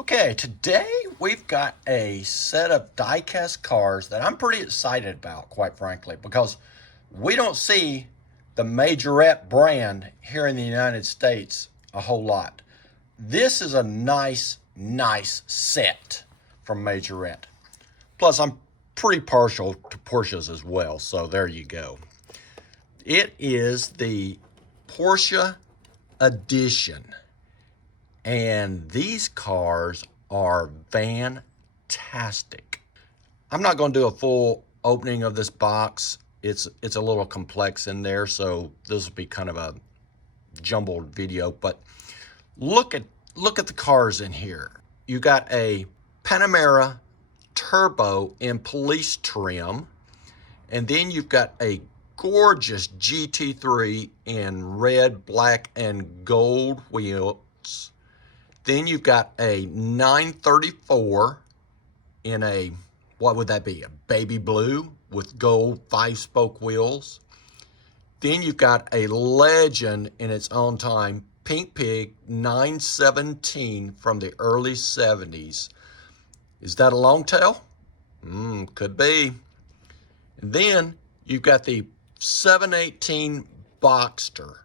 Okay, today we've got a set of diecast cars that I'm pretty excited about, quite frankly, because we don't see the Majorette brand here in the United States a whole lot. This is a nice set from Majorette. Plus, I'm pretty partial to Porsches as well, so there you go. It is the Porsche Edition. And these cars are fantastic. I'm not going to do a full opening of this box. It's a little complex in there, so this will be kind of a jumbled video. But look at the cars in here. You got a Panamera Turbo in police trim, and then you've got a gorgeous GT3 in red, black, and gold wheels. Then you've got a 934 in a, what would that be? A baby blue with gold 5-spoke wheels. Then you've got a legend in its own time, Pink Pig 917 from the early 70s. Is that a long tail? Could be. And then you've got the 718 Boxster.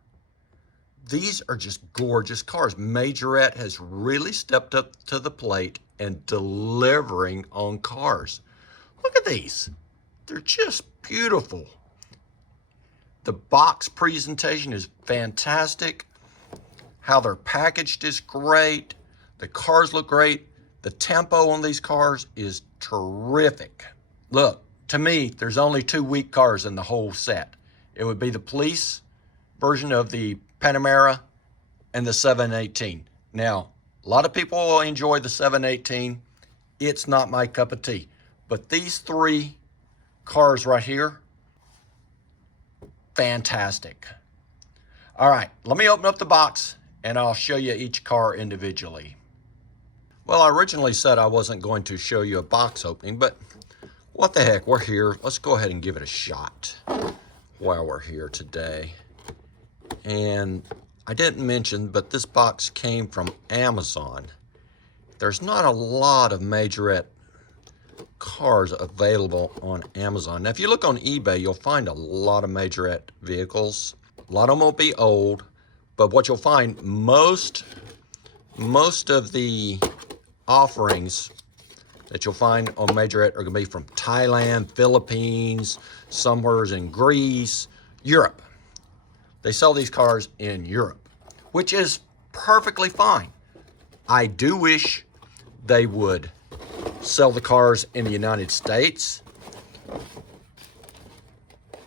These are just gorgeous cars. Majorette has really stepped up to the plate and delivering on cars. Look at these. They're just beautiful. The box presentation is fantastic. How they're packaged is great. The cars look great. The tempo on these cars is terrific. Look, to me, there's only two weak cars in the whole set. It would be the police version of the Panamera and the 718. Now, a lot of people will enjoy the 718. It's not my cup of tea. But these three cars right here, fantastic. All right, let me open up the box and I'll show you each car individually. Well, I originally said I wasn't going to show you a box opening, but what the heck, we're here. Let's go ahead and give it a shot while we're here today. And I didn't mention, but this box came from Amazon. There's not a lot of Majorette cars available on Amazon. Now, if you look on eBay, you'll find a lot of Majorette vehicles. A lot of them will be old, but what you'll find, most of the offerings that you'll find on Majorette are going to be from Thailand, Philippines, somewhere in Greece, Europe. They sell these cars in Europe, which is perfectly fine. I do wish they would sell the cars in the United States,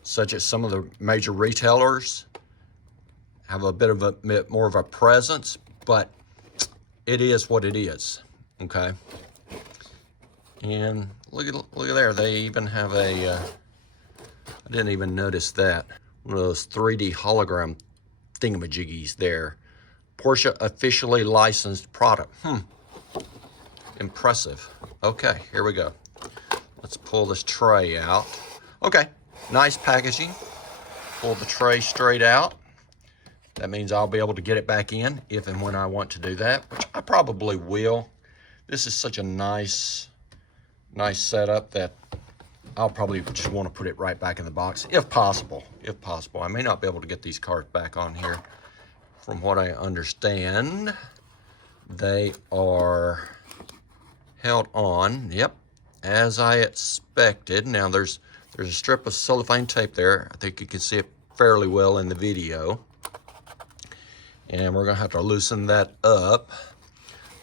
such as some of the major retailers have a bit more of a presence, but it is what it is, okay? And look at there, they even have a, I didn't even notice that. One of those 3D hologram thingamajiggies there. Porsche officially licensed product. Impressive. Okay, here we go. Let's pull this tray out. Okay, nice packaging. Pull the tray straight out. That means I'll be able to get it back in if and when I want to do that, which I probably will. This is such a nice setup that I'll probably just want to put it right back in the box, if possible. If possible. I may not be able to get these cars back on here. From what I understand, they are held on, yep, as I expected. Now, there's a strip of cellophane tape there. I think you can see it fairly well in the video. And we're going to have to loosen that up.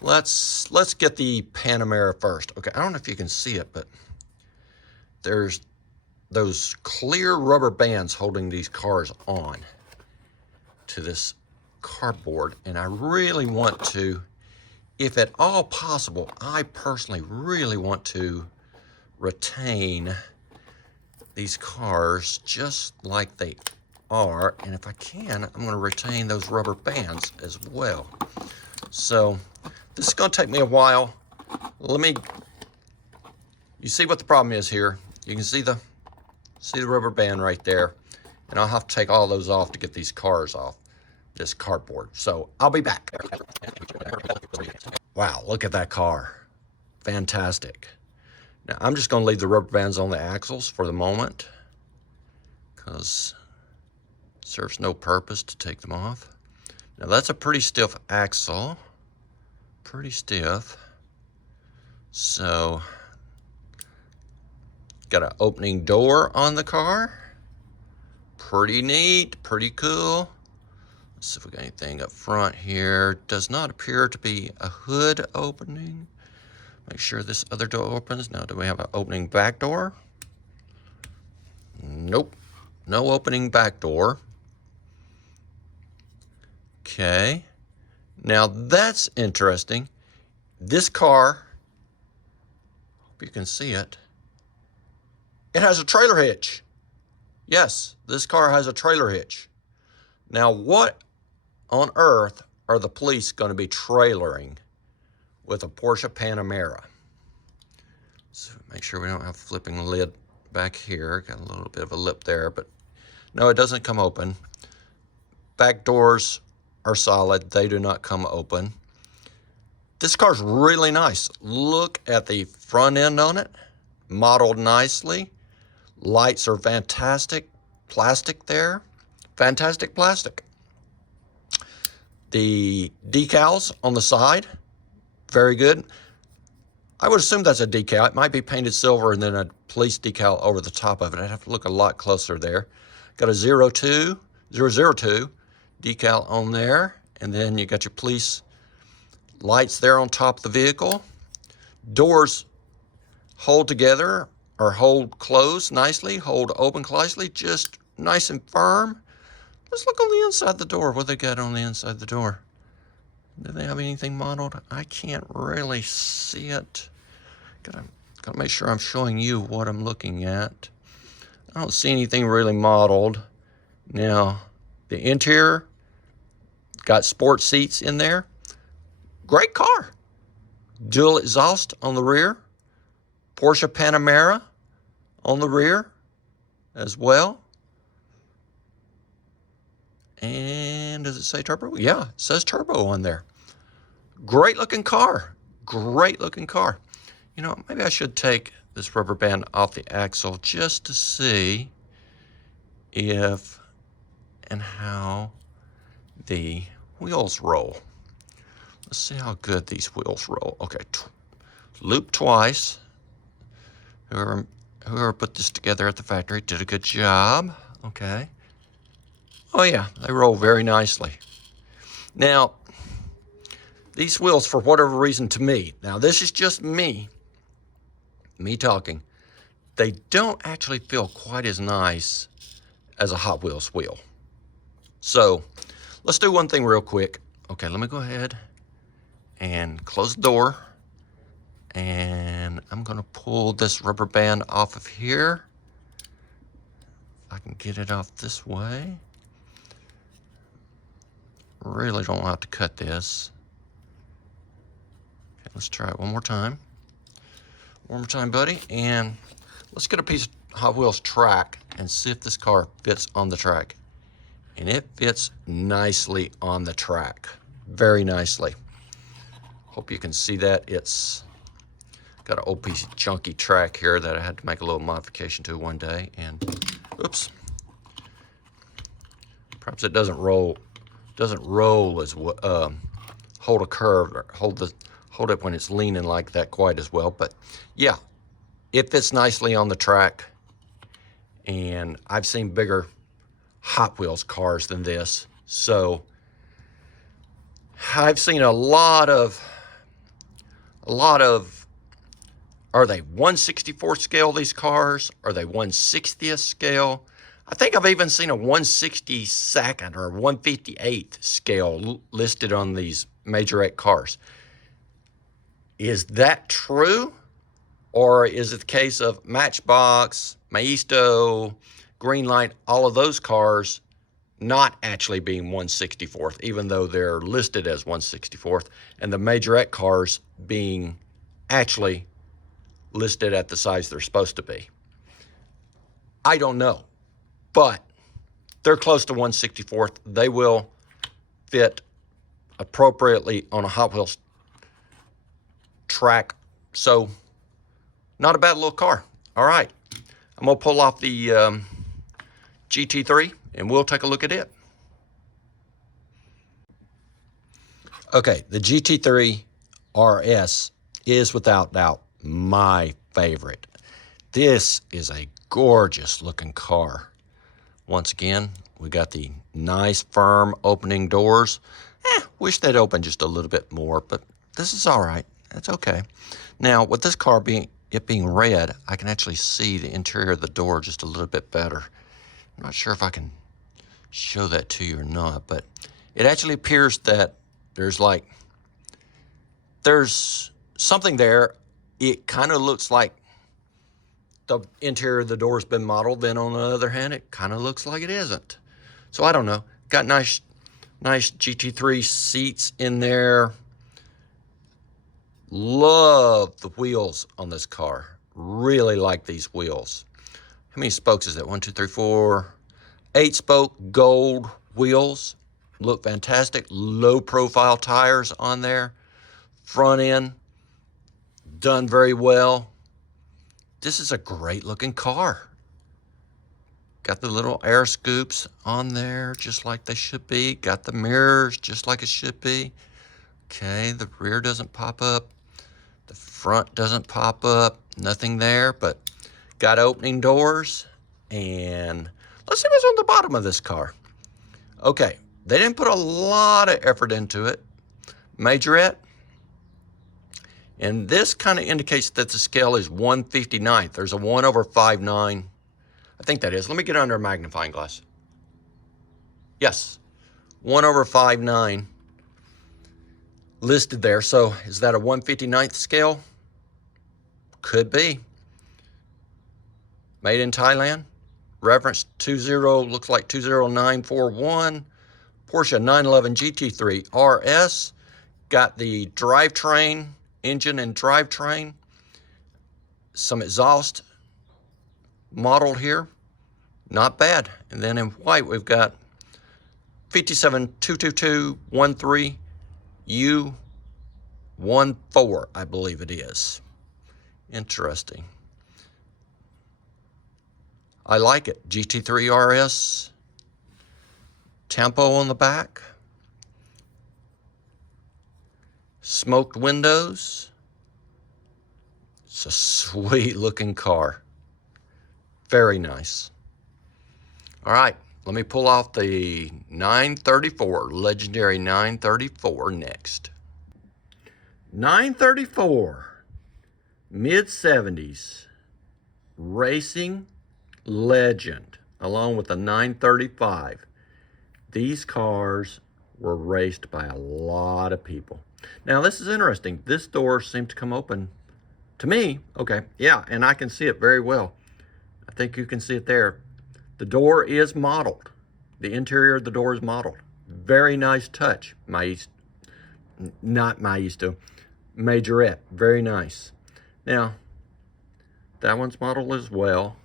Let's get the Panamera first. Okay, I don't know if you can see it, but there's those clear rubber bands holding these cars on to this cardboard. And I really want to, if at all possible, I personally really want to retain these cars just like they are. And if I can, I'm going to retain those rubber bands as well. So this is going to take me a while. You see what the problem is here. You can see the rubber band right there. And I'll have to take all those off to get these cars off this cardboard. So I'll be back. Wow, look at that car. Fantastic. Now, I'm just going to leave the rubber bands on the axles for the moment because it serves no purpose to take them off. Now, that's a pretty stiff axle. Pretty stiff. So, got an opening door on the car. Pretty neat, pretty cool. Let's see if we got anything up front here. Does not appear to be a hood opening. Make sure this other door opens. Now, do we have an opening back door? Nope. No opening back door. Okay. Now, that's interesting. This car, hope you can see it, it has a trailer hitch. Yes, this car has a trailer hitch. Now, what on earth are the police going to be trailering with a Porsche Panamera? So make sure we don't have flipping lid back here. Got a little bit of a lip there, but no, it doesn't come open. Back doors are solid. They do not come open. This car's really nice. Look at the front end on it. Modeled nicely. Lights are fantastic. Plastic there. Fantastic plastic. The decals on the side, very good. I would assume that's a decal. It might be painted silver and then a police decal over the top of it. I'd have to look a lot closer there. Got a 002 decal on there. And then you got your police lights there on top of the vehicle. Doors hold together or hold closed nicely, hold open nicely, just nice and firm. Let's look on the inside of the door. What they got on the inside of the door? Do they have anything modeled? I can't really see it. Gotta make sure I'm showing you what I'm looking at. I don't see anything really modeled. Now, the interior got sport seats in there. Great car. Dual exhaust on the rear. Porsche Panamera on the rear as well. And does it say turbo? Yeah, it says turbo on there. Great looking car. Great looking car. You know, maybe I should take this rubber band off the axle just to see if and how the wheels roll. Let's see how good these wheels roll. Okay, loop twice. Whoever put this together at the factory did a good job. Okay. Oh yeah, they roll very nicely. Now, these wheels, for whatever reason to me, now this is just me talking, they don't actually feel quite as nice as a Hot Wheels wheel. So, let's do one thing real quick. Okay, let me go ahead and close the door. And I'm gonna pull this rubber band off of here. If I can get it off this way. Really don't have to cut this. Okay, let's try it one more time. One more time, buddy. And let's get a piece of Hot Wheels track and see if this car fits on the track. And it fits nicely on the track. Very nicely. Hope you can see that. It's got an old piece of junky track here that I had to make a little modification to one day. And, oops. Perhaps it doesn't roll as hold a curve or hold it when it's leaning like that quite as well. But yeah, it fits nicely on the track. And I've seen bigger Hot Wheels cars than this. So I've seen a lot of, are they 1/64 scale, these cars? Are they 1/60th scale? I think I've even seen a 1/62nd or 1/58th scale listed on these Majorette cars. Is that true? Or is it the case of Matchbox, Maisto, Greenlight, all of those cars not actually being 1/64th, even though they're listed as 1/64th, and the Majorette cars being actually listed at the size they're supposed to be? I don't know. But they're close to 1/64th. They will fit appropriately on a Hot Wheels track. So not a bad little car. All right, I'm gonna pull off the GT3 and we'll take a look at it. Okay, the GT3 RS is without doubt my favorite. This is a gorgeous looking car. Once again, we got the nice firm opening doors. Wish they'd open just a little bit more, but this is all right. That's okay. Now, with this car being red, I can actually see the interior of the door just a little bit better. I'm not sure if I can show that to you or not, but it actually appears that there's something there. It kind of looks like the interior of the door has been modeled. Then on the other hand, it kind of looks like it isn't. So I don't know. Got nice GT3 seats in there. Love the wheels on this car. Really like these wheels. How many spokes is that? 1, 2, 3, 4. 8 spoke gold wheels. Look fantastic. Low profile tires on there. Front end done very well. This is a great looking car. Got the little air scoops on there just like they should be. Got the mirrors just like it should be. Okay, the rear doesn't pop up. The front doesn't pop up. Nothing there, but got opening doors. And let's see what's on the bottom of this car. Okay, they didn't put a lot of effort into it. Majorette. And this kind of indicates that the scale is 1/59th. There's a 1/5.9. I think that is. Let me get under a magnifying glass. Yes, 1/5.9 listed there. So is that a 1/59th scale? Could be. Made in Thailand. Reference 20, looks like 20941. Porsche 911 GT3 RS. Got the drivetrain, engine and drivetrain. Some exhaust modeled here. Not bad. And then in white, we've got 5722213U14, I believe it is. Interesting. I like it. GT3 RS. Tempo on the back. Smoked windows. It's a sweet looking car. Very nice. All right, let me pull off the 934, legendary 934 next. 934, mid-70s, racing legend, along with the 935. These cars were raced by a lot of people. Now, this is interesting. This door seemed to come open to me. Okay, yeah, and I can see it very well. I think you can see it there. The door is modeled. The interior of the door is modeled. Very nice touch. Majorette. Very nice. Now, that one's modeled as well.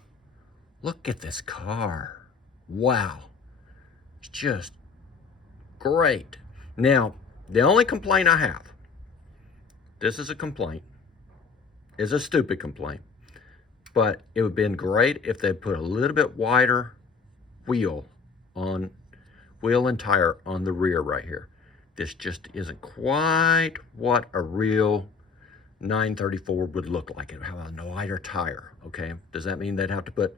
Look at this car. Wow. It's just great. Now, the only complaint I have, this is a complaint, is a stupid complaint, but it would have been great if they put a little bit wider wheel and tire on the rear right here. This just isn't quite what a real 934 would look like. It would have a wider tire, okay? Does that mean they'd have to put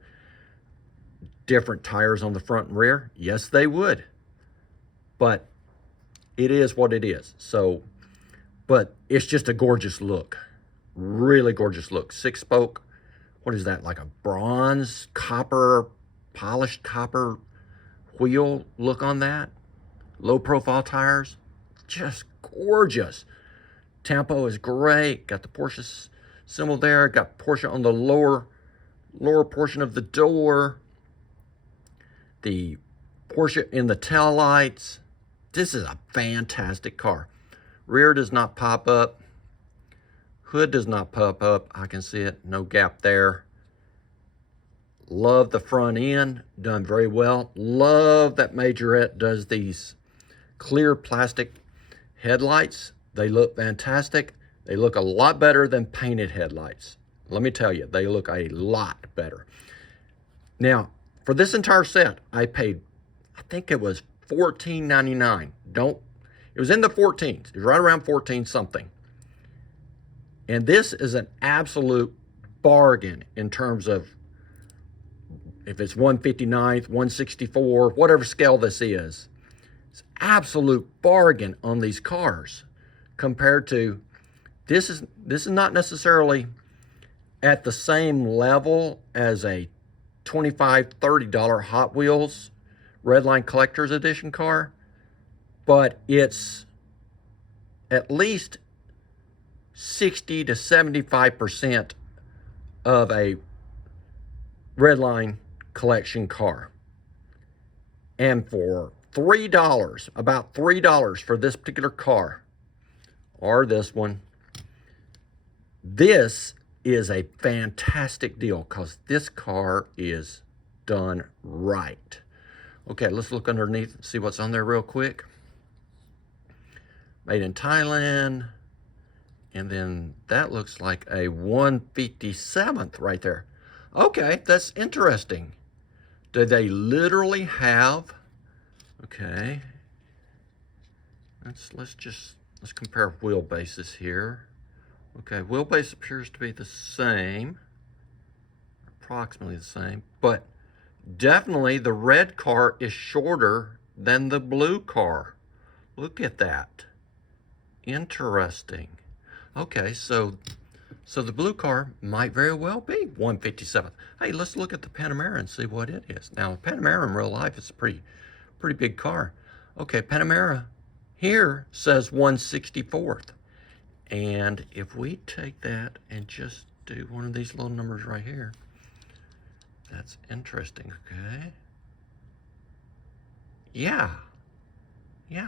different tires on the front and rear? Yes, they would. But it is what it is. So, but it's just a gorgeous look. Really gorgeous look. 6-spoke. What is that? Like a bronze, copper, polished copper wheel look on that. Low profile tires. Just gorgeous. Tempo is great. Got the Porsche symbol there. Got Porsche on the lower portion of the door. The Porsche in the taillights. This is a fantastic car. Rear does not pop up. Hood does not pop up. I can see it. No gap there. Love the front end. Done very well. Love that Majorette does these clear plastic headlights. They look fantastic. They look a lot better than painted headlights. Let me tell you, they look a lot better. Now, for this entire set, I paid, I think it was $14.99. It was in the 14s. It was right around 14 something. And this is an absolute bargain in terms of if it's 159th, 164, whatever scale this is. It's absolute bargain on these cars compared to this is not necessarily at the same level as a $25, $30 Hot Wheels Redline Collector's Edition car, but it's at least 60 to 75% of a Redline collection car. And for $3, about $3 for this particular car, or this one, this is a fantastic deal because this car is done right. Okay, let's look underneath and see what's on there real quick. Made in Thailand. And then that looks like a 157th right there. Okay, that's interesting. Do they literally have, okay, let's compare wheelbases here. Okay, wheelbase appears to be the same, approximately the same, but definitely the red car is shorter than the blue car. Look at that. Interesting. Okay, so the blue car might very well be 157th. Hey, let's look at the Panamera and see what it is. Now, Panamera in real life is a pretty big car. Okay, Panamera here says 164th. And if we take that and just do one of these little numbers right here, that's interesting, okay? Yeah,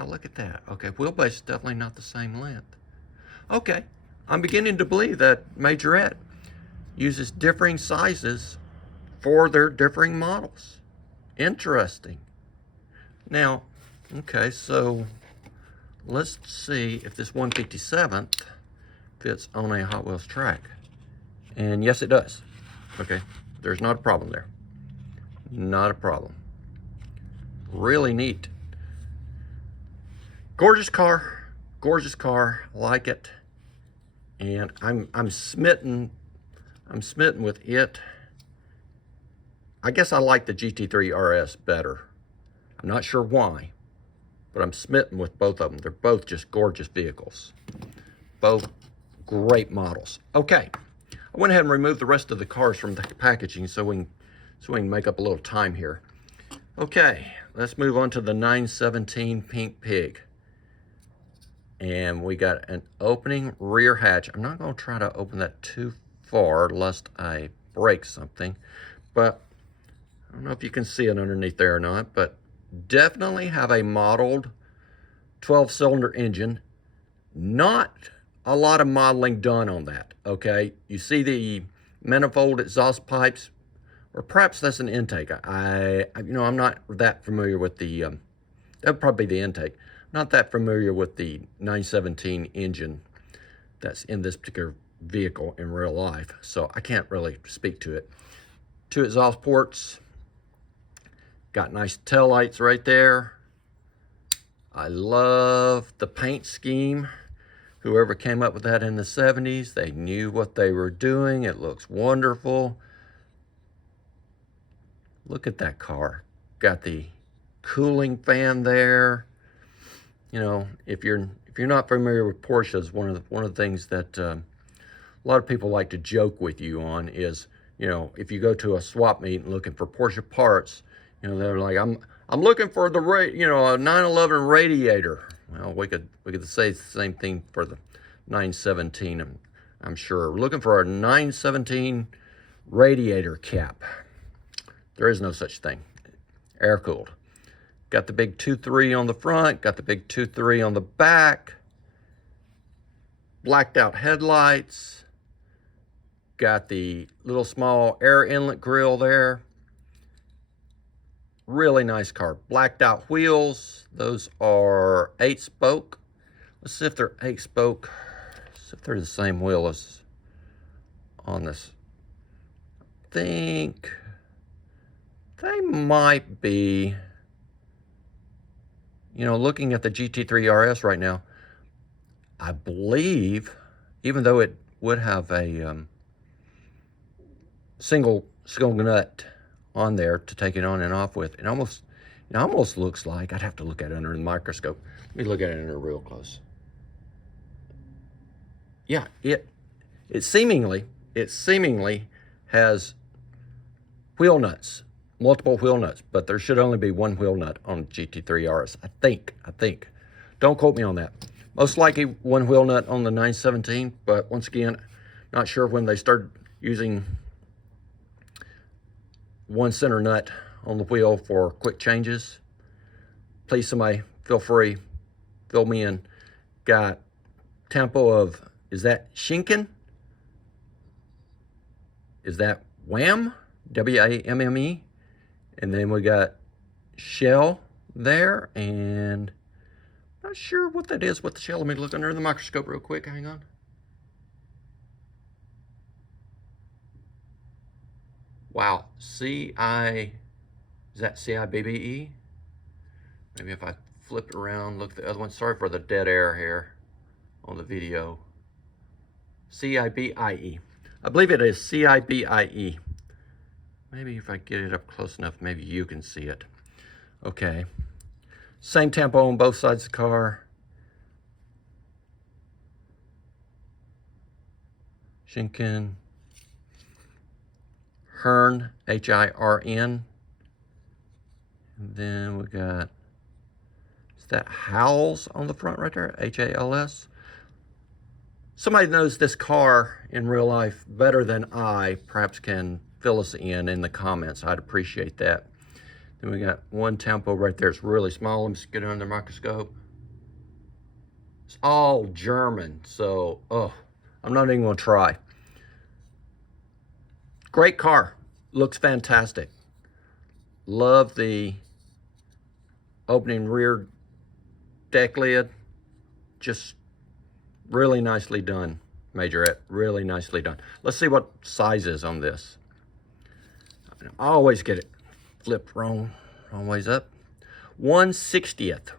look at that. Okay, wheelbase is definitely not the same length. Okay, I'm beginning to believe that Majorette uses differing sizes for their differing models. Interesting. Now, okay, so let's see if this 157th fits on a Hot Wheels track. And yes, it does. Okay, there's not a problem there. Not a problem. Really neat. Gorgeous car, like it. And I'm smitten with it. I guess I like the GT3 RS better. I'm not sure why, but I'm smitten with both of them. They're both just gorgeous vehicles. Both great models. Okay, I went ahead and removed the rest of the cars from the packaging so we can make up a little time here. Okay, let's move on to the 917 Pink Pig. And we got an opening rear hatch. I'm not going to try to open that too far lest I break something, but I don't know if you can see it underneath there or not, but definitely have a modeled 12-cylinder engine. Not a lot of modeling done on that, okay? You see the manifold exhaust pipes, or perhaps that's an intake. I'm not that familiar with the, that would probably be the intake. Not that familiar with the 917 engine that's in this particular vehicle in real life, so I can't really speak to it. 2 exhaust ports. Got nice tail lights right there. I love the paint scheme. Whoever came up with that in the 70s, they knew what they were doing. It looks wonderful. Look at that car. Got the cooling fan there. You know, if you're not familiar with Porsches, one of the things that a lot of people like to joke with you on is, you know, if you go to a swap meet and looking for Porsche parts, you know, they're like, I'm looking for the a 911 radiator. Well, we could say the same thing for the 917. I'm sure. We're looking for a 917 radiator cap. There is no such thing. Air cooled. Got the big 2.3 on the front, got the big 2.3 on the back. Blacked out headlights. Got the little small air inlet grill there. Really nice car. Blacked out wheels. Those are 8-spoke. Let's see if they're 8-spoke. if they're the same wheel as on this. I think they might be, you know, looking at the GT3 RS right now, I believe, even though it would have a single nut on there to take it on and off with, it almost looks like, I'd have to look at it under the microscope. Let me look at it under real close. Yeah, it seemingly has wheel nuts, multiple wheel nuts, but there should only be one wheel nut on GT3 RS. I think. Don't quote me on that. Most likely one wheel nut on the 917, but once again, not sure when they started using one center nut on the wheel for quick changes. Please, somebody, feel free, fill me in. Got tempo of, is that Shinken? Is that Wham? W-A-M-M-E? And then we got shell there, and not sure what that is with the shell. Let me look under the microscope real quick. Hang on. Wow. Is that C-I-B-B-E? Maybe if I flip it around, look at the other one. Sorry for the dead air here on the video. C-I-B-I-E. I believe it is C-I-B-I-E. Maybe if I get it up close enough, maybe you can see it. Okay. Same tempo on both sides of the car. Shinken. Hirn, H-I-R-N. And then we got, is that Howls on the front right there? H-A-L-S. Somebody knows this car in real life better than I perhaps can fill us in the comments. I'd appreciate that. Then we got one tempo right there. It's really small. Let me just get it under the microscope. It's all German, so I'm not even gonna try. Great car, looks fantastic. Love the opening rear deck lid. Just really nicely done, Majorette, really nicely done. Let's see what size is on this. I always get it flipped wrong ways up. 1/60th,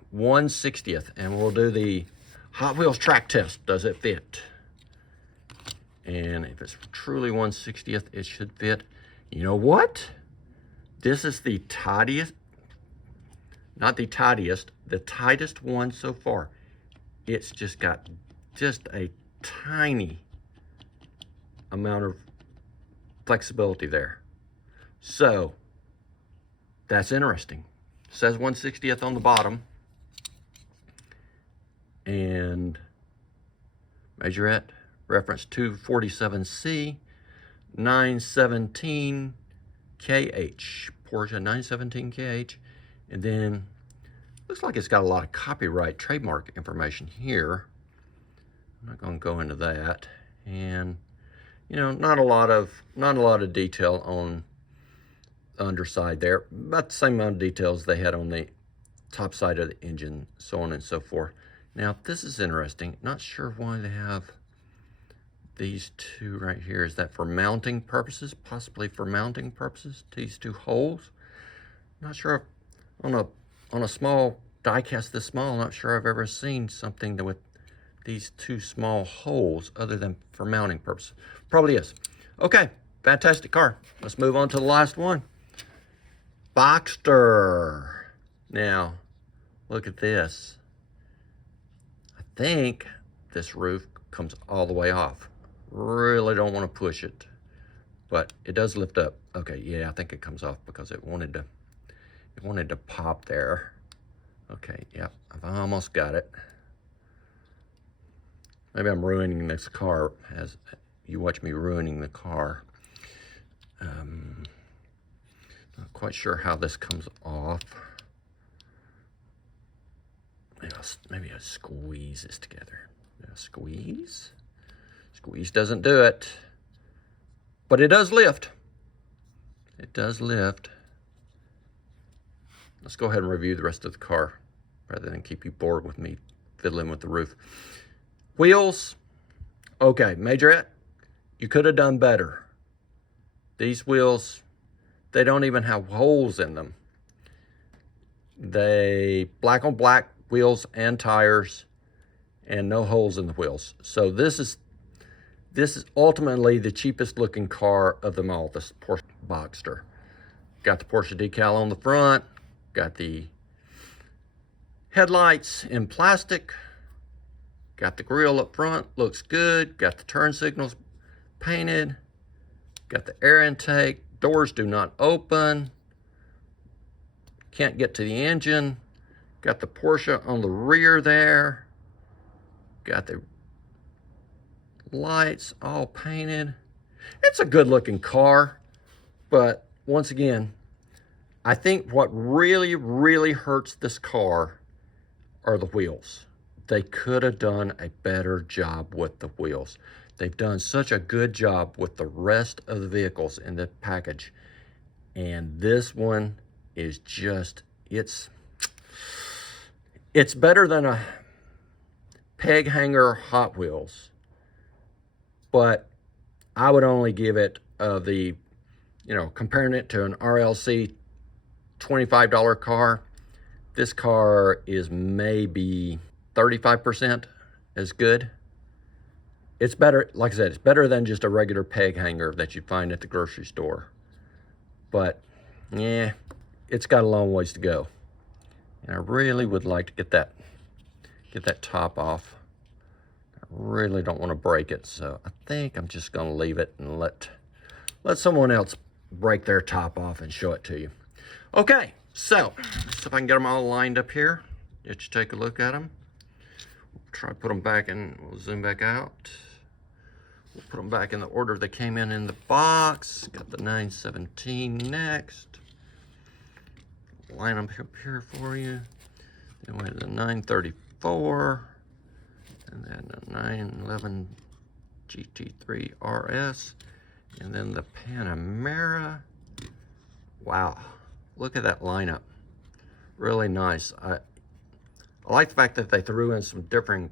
and we'll do the Hot Wheels track test. Does it fit? And if it's truly 1/60th, it should fit. You know what? This is the tightest, not the tightest, the tightest one so far. It's just got just a tiny amount of flexibility there. So that's interesting. It says 1/60th on the bottom. And Majorette, reference 247C, 917KH, Porsche 917KH. And then looks like it's got a lot of copyright trademark information here. I'm not going to go into that. And you know, not a lot of detail on the underside there, about the same amount of details they had on the top side of the engine, so on and so forth. Now this is interesting. Not sure why they have these two right here. Is that for mounting purposes? Possibly for mounting purposes, these two holes. Not sure if on a small diecast this small, I'm not sure I've ever seen something with these two small holes other than for mounting purposes. Probably is. Okay, fantastic car. Let's move on to the last one. Boxster. Now, look at this. I think this roof comes all the way off. Really don't want to push it, but it does lift up. Okay, yeah, I think it comes off because it wanted to pop there. Okay, yep, I've almost got it. Maybe I'm ruining this car as you watch me ruining the car. Not quite sure how this comes off. Maybe I'll squeeze this together. Squeeze? Squeeze doesn't do it. But it does lift. It does lift. Let's go ahead and review the rest of the car rather than keep you bored with me fiddling with the roof. Wheels, Okay, Majorette, you could have done better. These wheels, they don't even have holes in them. They black on black wheels and tires and no holes in the wheels. So this is ultimately the cheapest looking car of them all, this Porsche Boxster. Got the Porsche decal on the front, got the headlights in plastic, got the grille up front, looks good, got the turn signals painted, got the air intake, doors do not open, can't get to the engine, got the Porsche on the rear there, got the lights all painted. It's a good looking car, but once again, I think what really hurts this car are the wheels. They could have done a better job with the wheels. They've done such a good job with the rest of the vehicles in the package, and this one is just, it's better than a peg hanger Hot Wheels, but I would only give it comparing it to an RLC $25 car, this car is maybe 35% as good. It's better, like I said, it's better than just a regular peg hanger that you find at the grocery store. But yeah, it's got a long ways to go. And I really would like to get that top off. I really don't want to break it, so I think I'm just gonna leave it and let someone else break their top off and show it to you. Okay, so let's see if I can get them all lined up here. Let you take a look at them. We'll try to put them back in, we'll zoom back out. We'll put them back in the order they came in the box. Got the 917 next. Line them up here for you. Then we have the 934. And then the 911 GT3 RS. And then the Panamera. Wow, look at that lineup. Really nice. I like the fact that they threw in some different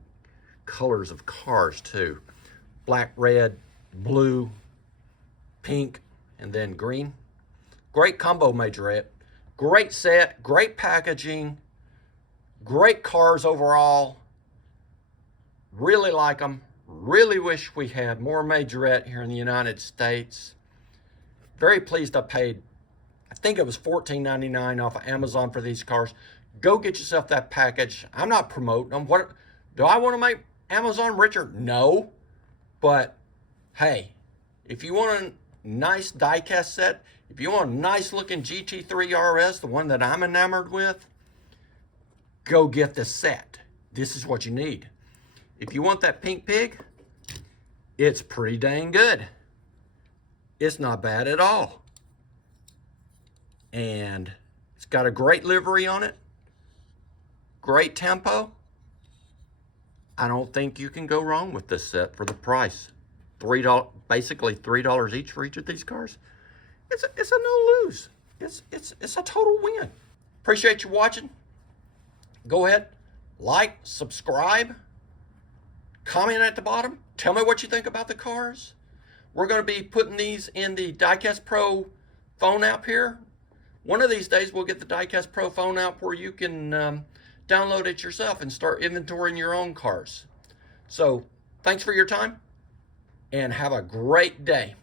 colors of cars too. Black, red, blue, pink, and then green. Great combo, Majorette. Great set, great packaging, great cars overall. Really like them. Really wish we had more Majorette here in the United States. Very pleased I paid, I think it was $14.99 off of Amazon for these cars. Go get yourself that package. I'm not promoting them. What do I want to make Amazon richer? No. But hey, if you want a nice diecast set, if you want a nice looking GT3 RS, the one that I'm enamored with, go get the set. This is what you need. If you want that pink pig, it's pretty dang good. It's not bad at all. And it's got a great livery on it. Great tempo. I don't think you can go wrong with this set for the price. Basically $3 each for each of these cars. It's a no lose. It's a total win. Appreciate you watching. Go ahead, like, subscribe, comment at the bottom. Tell me what you think about the cars. We're going to be putting these in the Diecast Pro phone app here. One of these days we'll get the Diecast Pro phone app where you can download it yourself and start inventorying your own cars. So thanks for your time and have a great day.